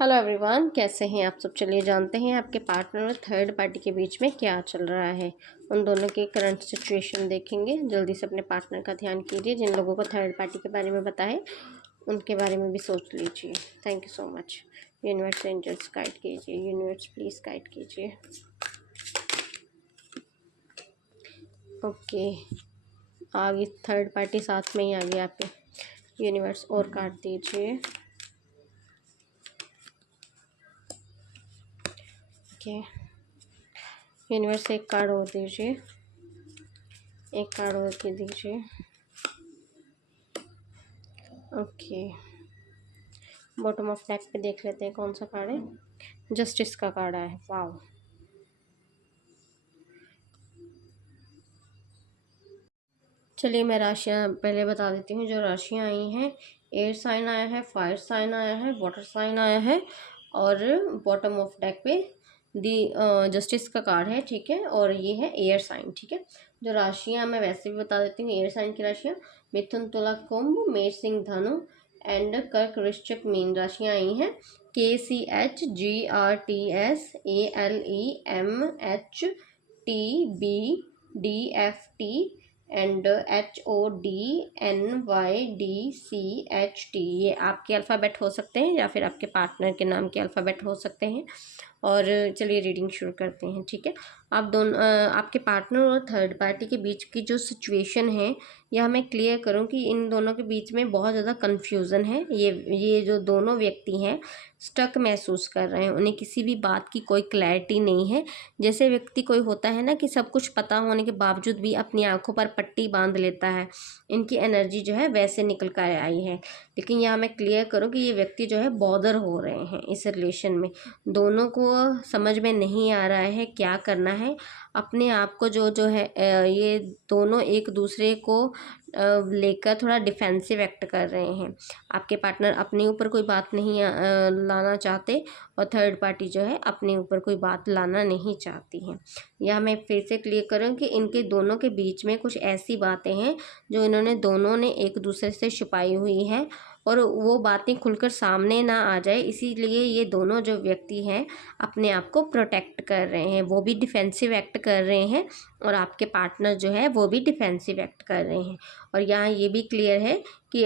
Hello everyone, कैसे हैं आप सब। चलिए जानते हैं आपके पार्टनर और थर्ड पार्टी के बीच में क्या चल रहा है। उन दोनों की करंट सिचुएशन देखेंगे। जल्दी से अपने पार्टनर का ध्यान कीजिए। जिन लोगों को थर्ड पार्टी के बारे में पता है उनके बारे में भी सोच लीजिए। Thank you so much. Universe angels guide कीजिए। यूनिवर्स प्लीज़ गाइड कीजिए। ओके, आगे थर्ड पार्टी साथ में ही आ गया आपके। यूनिवर्स और काट दीजिए। ओके, यूनिवर्स एक कार्ड और दीजिए। एक कार्ड और के दीजिए। ओके, बॉटम ऑफ डेक पे देख लेते हैं कौन सा कार्ड है। जस्टिस का कार्ड आया है। वाव, चलिए मैं राशियाँ पहले बता देती हूँ। जो राशियाँ आई हैं, एयर साइन आया है, फायर साइन आया है, वाटर साइन आया है और बॉटम ऑफ डेक पे दी जस्टिस का कार्ड है। ठीक है, और ये है एयर साइन। ठीक है, जो राशियाँ मैं वैसे भी बता देती हूँ। एयर साइन की राशियाँ मिथुन, तुला, कुंभ, मेष, सिंह, धनु एंड कर्क, वृश्चिक, मीन राशियाँ आई हैं। KCHGRTSALEMHTBDFT एंड HODNYDCHT, ये आपके अल्फ़ाबेट हो सकते हैं या फिर आपके पार्टनर के नाम के अल्फ़ाबेट हो सकते हैं। और चलिए रीडिंग शुरू करते हैं। ठीक है, आप दोनों आपके पार्टनर और थर्ड पार्टी के बीच की जो सिचुएशन है, यह मैं क्लियर करूं कि इन दोनों के बीच में बहुत ज़्यादा कन्फ्यूज़न है। ये जो दोनों व्यक्ति हैं स्टक महसूस कर रहे हैं। उन्हें किसी भी बात की कोई क्लैरिटी नहीं है। जैसे व्यक्ति कोई होता है ना कि सब कुछ पता होने के बावजूद भी अपनी आंखों पर पट्टी बांध लेता है, इनकी एनर्जी जो है वैसे निकल कर आई है। लेकिन यहाँ मैं क्लियर करूँ कि ये व्यक्ति जो है बॉदर हो रहे हैं इस रिलेशन में। दोनों को समझ में नहीं आ रहा है क्या करना है। अपने आप को जो जो है ये दोनों एक दूसरे को लेकर थोड़ा डिफेंसिव एक्ट कर रहे हैं। आपके पार्टनर अपने ऊपर कोई बात नहीं लाना चाहते और थर्ड पार्टी जो है अपने ऊपर कोई बात लाना नहीं चाहती है। यह मैं फिर से क्लियर करूँ कि इनके दोनों के बीच में कुछ ऐसी बातें हैं जो इन्होंने दोनों ने एक दूसरे से छुपाई हुई हैं और वो बातें खुलकर सामने ना आ जाए, इसीलिए ये दोनों जो व्यक्ति हैं अपने आप को प्रोटेक्ट कर रहे हैं। वो भी डिफेंसिव एक्ट कर रहे हैं और आपके पार्टनर जो है वो भी डिफेंसिव एक्ट कर रहे हैं। और यहाँ ये भी क्लियर है कि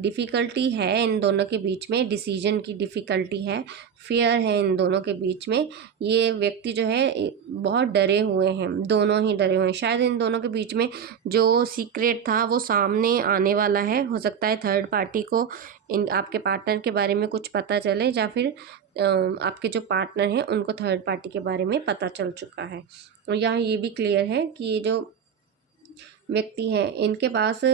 डिफ़िकल्टी है इन दोनों के बीच में, डिसीजन की डिफ़िकल्टी है, फियर है इन दोनों के बीच में। ये व्यक्ति जो है बहुत डरे हुए हैं, दोनों ही डरे हुए हैं। शायद इन दोनों के बीच में जो सीक्रेट था वो सामने आने वाला है। हो सकता है थर्ड पार्टी को इन आपके पार्टनर के बारे में कुछ पता चले या फिर आपके जो पार्टनर हैं उनको थर्ड पार्टी के बारे में पता चल चुका है। और यहाँ ये भी क्लियर है कि ये जो व्यक्ति हैं इनके पास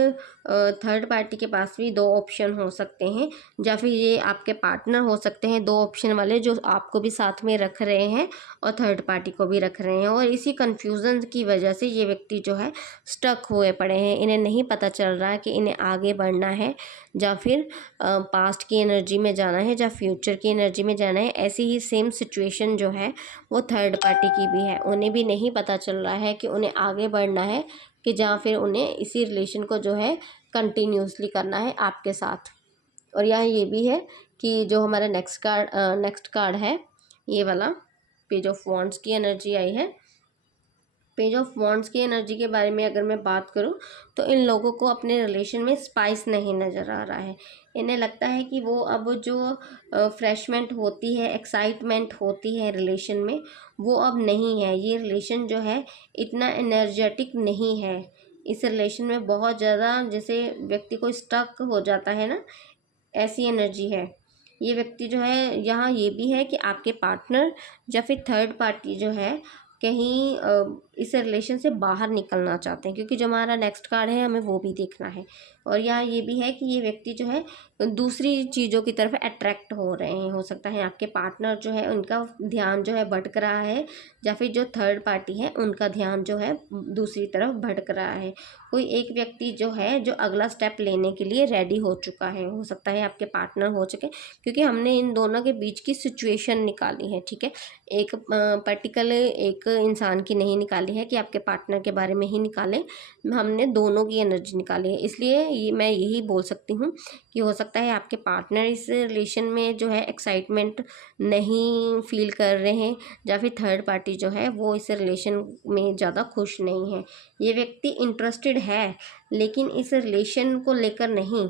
थर्ड पार्टी के पास भी दो ऑप्शन हो सकते हैं, या फिर ये आपके पार्टनर हो सकते हैं दो ऑप्शन वाले, जो आपको भी साथ में रख रहे हैं और थर्ड पार्टी को भी रख रहे हैं। और इसी कन्फ्यूज़न की वजह से ये व्यक्ति जो है स्टक हुए पड़े हैं। इन्हें नहीं पता चल रहा है कि इन्हें आगे बढ़ना है या फिर पास्ट की एनर्जी में जाना है या फ्यूचर की एनर्जी में जाना है। ऐसी ही सेम सिचुएशन जो है वो थर्ड पार्टी की भी है। उन्हें भी नहीं पता चल रहा है कि उन्हें आगे बढ़ना है कि जहाँ फिर उन्हें इसी रिलेशन को जो है कंटिन्यूसली करना है आपके साथ। और यहाँ ये भी है कि जो हमारा नेक्स्ट कार्ड है ये वाला पेज ऑफ वॉन्ड्स की एनर्जी आई है। पेज ऑफ वॉन्ड्स की एनर्जी के बारे में अगर मैं बात करूं तो इन लोगों को अपने रिलेशन में स्पाइस नहीं नज़र आ रहा है। इन्हें लगता है कि वो अब जो फ्रेशमेंट होती है, एक्साइटमेंट होती है रिलेशन में, वो अब नहीं है। ये रिलेशन जो है इतना एनर्जेटिक नहीं है। इस रिलेशन में बहुत ज़्यादा जैसे व्यक्ति को स्टक हो जाता है ना, ऐसी एनर्जी है। ये व्यक्ति जो है, यहाँ ये भी है कि आपके पार्टनर या फिर थर्ड पार्टी जो है कहीं इस रिलेशन से बाहर निकलना चाहते हैं, क्योंकि जो हमारा नेक्स्ट कार्ड है हमें वो भी देखना है। और यहाँ ये भी है कि ये व्यक्ति जो है दूसरी चीज़ों की तरफ अट्रैक्ट हो रहे हैं। हो सकता है आपके पार्टनर जो है उनका ध्यान जो है भटक रहा है, या फिर जो थर्ड पार्टी है उनका ध्यान जो है दूसरी तरफ भटक रहा है। कोई एक व्यक्ति जो है जो अगला स्टेप लेने के लिए रेडी हो चुका है। हो सकता है आपके पार्टनर हो चुके, क्योंकि हमने इन दोनों के बीच की सिचुएशन निकाली है। ठीक है, एक पर्टिकुलर एक इंसान की नहीं निकाली निकाली है कि आपके पार्टनर के बारे में ही निकालें, हमने दोनों की एनर्जी निकाली है। इसलिए मैं यही बोल सकती हूँ कि हो सकता है आपके पार्टनर इस रिलेशन में जो है एक्साइटमेंट नहीं फील कर रहे हैं, या फिर थर्ड पार्टी जो है वो इस रिलेशन में ज़्यादा खुश नहीं है। ये व्यक्ति इंटरेस्टेड है लेकिन इस रिलेशन को लेकर नहीं,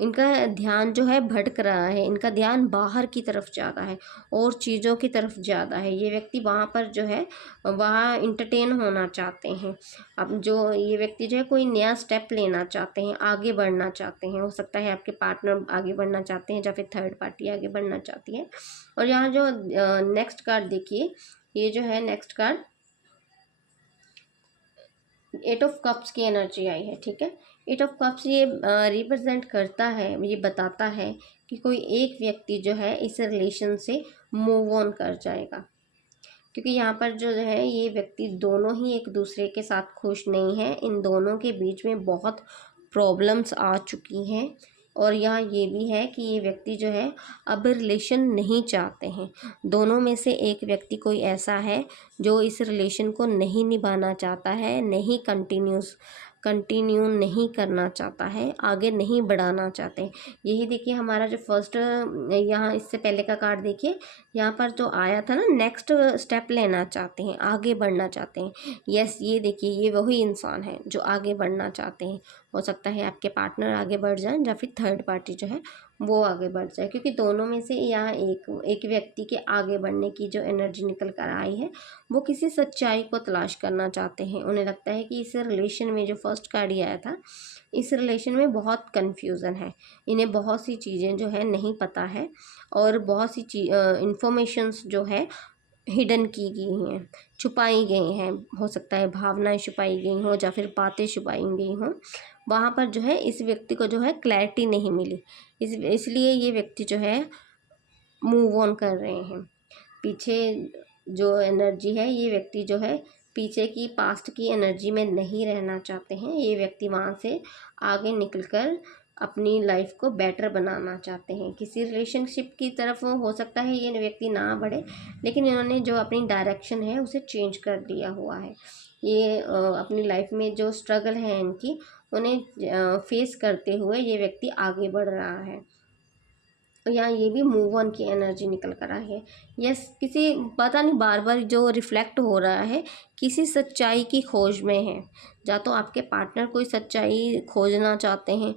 इनका ध्यान जो है भटक रहा है, इनका ध्यान बाहर की तरफ ज़्यादा है और चीज़ों की तरफ ज़्यादा है। ये व्यक्ति वहाँ पर जो है वहाँ इंटरटेन होना चाहते हैं। अब जो ये व्यक्ति जो है कोई नया स्टेप लेना चाहते हैं, आगे बढ़ना चाहते हैं। हो सकता है आपके पार्टनर आगे बढ़ना चाहते हैं या फिर थर्ड पार्टी आगे बढ़ना चाहती है। और यहाँ जो नेक्स्ट कार्ड देखिए, ये जो है नेक्स्ट कार्ड 8 ऑफ कप्स की एनर्जी आई है, ठीक है। 8 ऑफ कप्स ये रिप्रेजेंट करता है, ये बताता है कि कोई एक व्यक्ति जो है इस रिलेशन से मूव ऑन कर जाएगा, क्योंकि यहाँ पर जो है ये व्यक्ति दोनों ही एक दूसरे के साथ खुश नहीं है। इन दोनों के बीच में बहुत प्रॉब्लम्स आ चुकी हैं और यहाँ ये भी है कि ये व्यक्ति जो है अब रिलेशन नहीं चाहते हैं। दोनों में से एक व्यक्ति कोई ऐसा है जो इस रिलेशन को नहीं निभाना चाहता है, नहीं कंटिन्यू नहीं करना चाहता है, आगे नहीं बढ़ाना चाहते हैं। यही देखिए हमारा जो फर्स्ट यहाँ इससे पहले का कार्ड देखिए, यहाँ पर जो आया था ना, नेक्स्ट स्टेप लेना चाहते हैं, आगे बढ़ना चाहते हैं। यस, ये देखिए ये वही इंसान है जो आगे बढ़ना चाहते हैं। हो सकता है आपके पार्टनर आगे बढ़ जाए या फिर थर्ड पार्टी जो है वो आगे बढ़ जाए, क्योंकि दोनों में से यहाँ एक व्यक्ति के आगे बढ़ने की जो एनर्जी निकल कर आई है वो किसी सच्चाई को तलाश करना चाहते हैं। उन्हें लगता है कि इस रिलेशन में, जो फर्स्ट कार्ड ही आया था, इस रिलेशन में बहुत कन्फ्यूज़न है, इन्हें बहुत सी चीज़ें जो है नहीं पता है और बहुत सी इंफॉर्मेशंस जो है हिडन की गई हैं, छुपाई गई हैं। हो सकता है भावनाएं छुपाई गई हों या फिर बातें छुपाई गई हों। वहाँ पर जो है इस व्यक्ति को जो है क्लैरिटी नहीं मिली, इसलिए ये व्यक्ति जो है मूव ऑन कर रहे हैं। पीछे जो एनर्जी है, ये व्यक्ति जो है पीछे की पास्ट की एनर्जी में नहीं रहना चाहते हैं। ये व्यक्ति वहाँ से आगे निकलकर अपनी लाइफ को बेटर बनाना चाहते हैं। किसी रिलेशनशिप की तरफ हो सकता है ये व्यक्ति ना बढ़े, लेकिन इन्होंने जो अपनी डायरेक्शन है उसे चेंज कर दिया हुआ है। ये अपनी लाइफ में जो स्ट्रगल है इनकी, उन्हें फेस करते हुए ये व्यक्ति आगे बढ़ रहा है। और यहाँ ये भी मूव ऑन की एनर्जी निकल कर आई है। यस, किसी पता नहीं बार बार जो रिफ्लेक्ट हो रहा है, किसी सच्चाई की खोज में है। या तो आपके पार्टनर कोई सच्चाई खोजना चाहते हैं,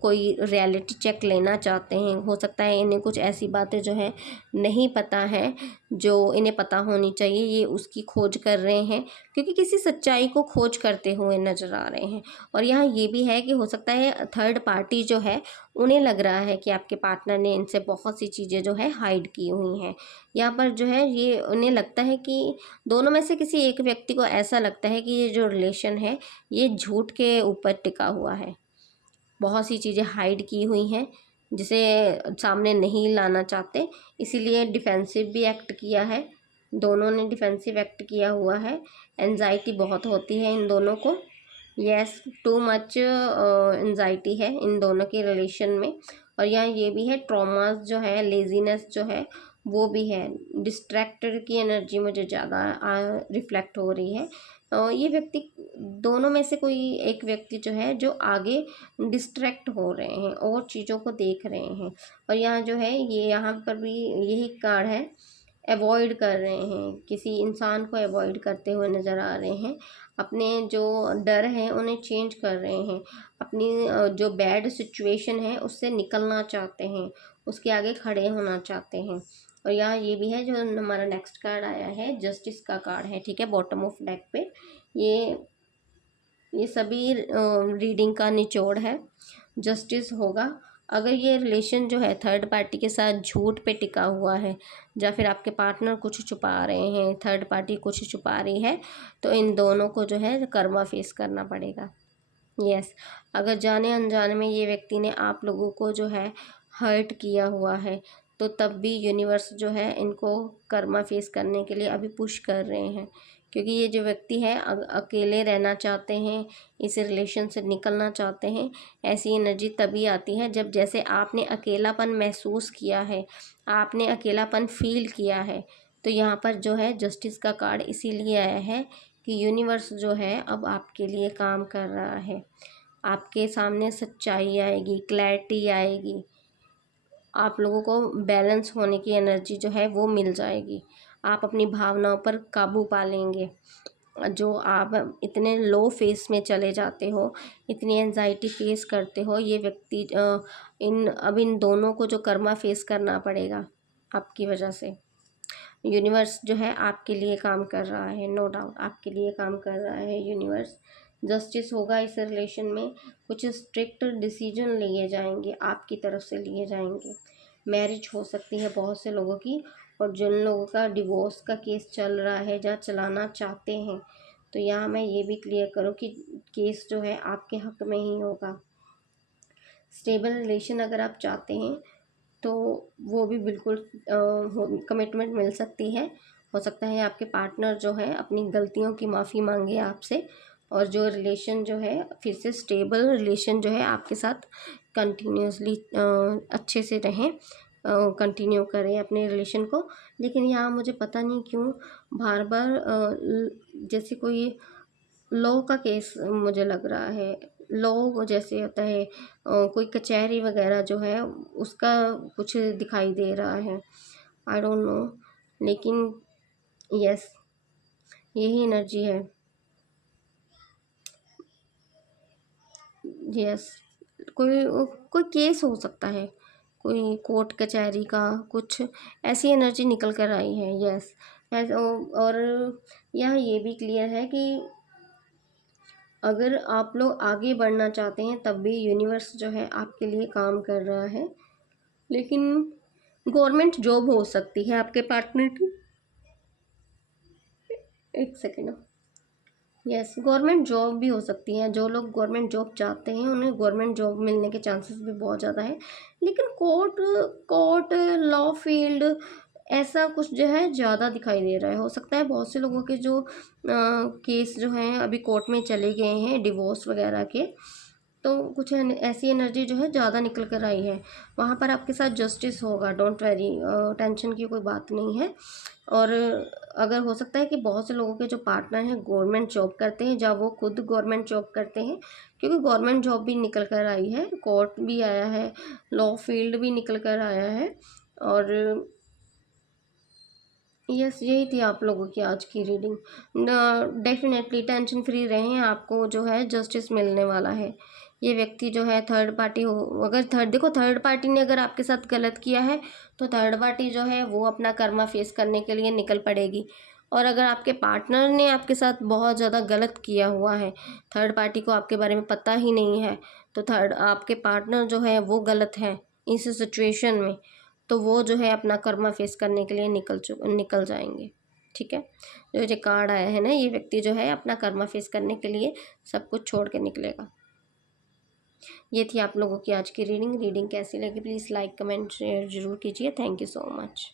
कोई रियलिटी चेक लेना चाहते हैं। हो सकता है इन्हें कुछ ऐसी बातें जो है नहीं पता है जो इन्हें पता होनी चाहिए, ये उसकी खोज कर रहे हैं, क्योंकि किसी सच्चाई को खोज करते हुए नज़र आ रहे हैं। और यहाँ ये भी है कि हो सकता है थर्ड पार्टी जो है, उन्हें लग रहा है कि आपके पार्टनर ने इनसे बहुत सी चीज़ें जो है हाइड की हुई हैं। यहाँ पर जो है ये उन्हें लगता है कि दोनों में से किसी एक व्यक्ति को ऐसा लगता है कि ये जो रिलेशन है ये झूठ के ऊपर टिका हुआ है। बहुत सी चीज़ें हाइड की हुई हैं जिसे सामने नहीं लाना चाहते, इसीलिए डिफेंसिव भी एक्ट किया है। दोनों ने डिफेंसिव एक्ट किया हुआ है। एंजाइटी बहुत होती है इन दोनों को। यस, टू मच एंजाइटी है इन दोनों के रिलेशन में। और यहाँ ये भी है, ट्रॉमास जो है, लेजीनेस जो है वो भी है। डिस्ट्रैक्टेड की एनर्जी मुझे ज़्यादा रिफ्लेक्ट हो रही है। ये व्यक्ति, दोनों में से कोई एक व्यक्ति जो है जो आगे डिस्ट्रैक्ट हो रहे हैं और चीज़ों को देख रहे हैं। और यहाँ जो है ये यहाँ पर भी यही कार्ड है, अवॉइड कर रहे हैं, किसी इंसान को अवॉइड करते हुए नज़र आ रहे हैं। अपने जो डर हैं उन्हें चेंज कर रहे हैं, अपनी जो बैड सिचुएशन है उससे निकलना चाहते हैं, उसके आगे खड़े होना चाहते हैं। और यहाँ ये भी है, जो हमारा नेक्स्ट कार्ड आया है जस्टिस का कार्ड है, ठीक है, बॉटम ऑफ डेक पे। ये सभी रीडिंग का निचोड़ है, जस्टिस होगा। अगर ये रिलेशन जो है थर्ड पार्टी के साथ झूठ पे टिका हुआ है, या फिर आपके पार्टनर कुछ छुपा रहे हैं, थर्ड पार्टी कुछ छुपा रही है, तो इन दोनों को जो है कर्मा फेस करना पड़ेगा। यस, अगर जाने अनजाने में ये व्यक्ति ने आप लोगों को जो है हर्ट किया हुआ है, तो तब भी यूनिवर्स जो है इनको कर्मा फेस करने के लिए अभी पुश कर रहे हैं, क्योंकि ये जो व्यक्ति है अकेले रहना चाहते हैं, इस रिलेशन से निकलना चाहते हैं। ऐसी एनर्जी तभी आती है जब जैसे आपने अकेलापन महसूस किया है, आपने अकेलापन फील किया है, तो यहाँ पर जो है जस्टिस का कार्ड इसीलिए आया है कि यूनिवर्स जो है अब आपके लिए काम कर रहा है। आपके सामने सच्चाई आएगी, क्लैरिटी आएगी, आप लोगों को बैलेंस होने की एनर्जी जो है वो मिल जाएगी। आप अपनी भावनाओं पर काबू पा लेंगे। जो आप इतने लो फेस में चले जाते हो, इतनी एंजाइटी फेस करते हो, ये व्यक्ति इन दोनों को जो कर्मा फेस करना पड़ेगा आपकी वजह से। यूनिवर्स जो है आपके लिए काम कर रहा है, नो डाउट आपके लिए काम कर रहा है यूनिवर्स। जस्टिस होगा इस रिलेशन में, कुछ स्ट्रिक्ट डिसीजन लिए जाएंगे, आपकी तरफ से लिए जाएंगे। मैरिज हो सकती है बहुत से लोगों की, और जिन लोगों का डिवोर्स का केस चल रहा है, जहाँ चलाना चाहते हैं, तो यहाँ मैं ये भी क्लियर करूँ कि केस जो है आपके हक में ही होगा। स्टेबल रिलेशन अगर आप चाहते हैं तो वो भी बिल्कुल कमिटमेंट मिल सकती है। हो सकता है आपके पार्टनर जो है अपनी गलतियों की माफ़ी मांगे आपसे, और जो रिलेशन जो है फिर से स्टेबल रिलेशन जो है आपके साथ कंटिन्यूसली अच्छे से रहें, कंटिन्यू करें अपने रिलेशन को। लेकिन यहाँ मुझे पता नहीं क्यों बार बार जैसे कोई लॉ का केस मुझे लग रहा है। लॉ जैसे होता है कोई कचहरी वगैरह जो है उसका कुछ दिखाई दे रहा है, आई डोंट नो, लेकिन यस यही एनर्जी है। यस कोई कोई केस हो सकता है, कोई कोर्ट कचहरी का, कुछ ऐसी एनर्जी निकल कर आई है। यस और यहाँ ये भी क्लियर है कि अगर आप लोग आगे बढ़ना चाहते हैं तब भी यूनिवर्स जो है आपके लिए काम कर रहा है। लेकिन गवर्नमेंट जॉब हो सकती है आपके पार्टनर की, एक सेकेंड। यस गवर्नमेंट जॉब भी हो सकती है। जो लोग गवर्नमेंट जॉब चाहते हैं उन्हें गवर्नमेंट जॉब मिलने के चांसेस भी बहुत ज़्यादा है। लेकिन कोर्ट लॉ फील्ड ऐसा कुछ जो है ज़्यादा दिखाई दे रहा है। हो सकता है बहुत से लोगों के जो केस जो हैं अभी कोर्ट में चले गए हैं डिवोर्स वगैरह के, तो कुछ ऐसी एनर्जी जो है ज़्यादा निकल कर आई है। वहाँ पर आपके साथ जस्टिस होगा, डोंट वरी, टेंशन की कोई बात नहीं है। और अगर हो सकता है कि बहुत से लोगों के जो पार्टनर हैं गवर्नमेंट जॉब करते हैं, जब वो खुद गवर्नमेंट जॉब करते हैं, क्योंकि गवर्नमेंट जॉब भी निकल कर आई है, कोर्ट भी आया है, लॉ फील्ड भी निकल कर आया है। और यस यही थी आप लोगों की आज की रीडिंग। डेफिनेटली टेंशन फ्री रहें, आपको जो है जस्टिस मिलने वाला है। ये व्यक्ति जो है थर्ड पार्टी हो, अगर थर्ड पार्टी ने अगर आपके साथ गलत किया है तो थर्ड पार्टी जो है वो अपना कर्मा फेस करने के लिए निकल पड़ेगी। और अगर आपके पार्टनर ने आपके साथ बहुत ज़्यादा गलत किया हुआ है, थर्ड पार्टी को आपके बारे में पता ही नहीं है, तो आपके पार्टनर जो है वो गलत है इस सिचुएशन में, तो वो जो है अपना कर्मा फेस करने के लिए निकल जाएंगे। ठीक है, जो ये कार्ड आया है ना, ये व्यक्ति जो है अपना कर्मा फेस करने के लिए सब कुछ छोड़ के निकलेगा। ये थी आप लोगों की आज की रीडिंग कैसी लगी प्लीज़ लाइक कमेंट शेयर ज़रूर कीजिए। Thank you so much.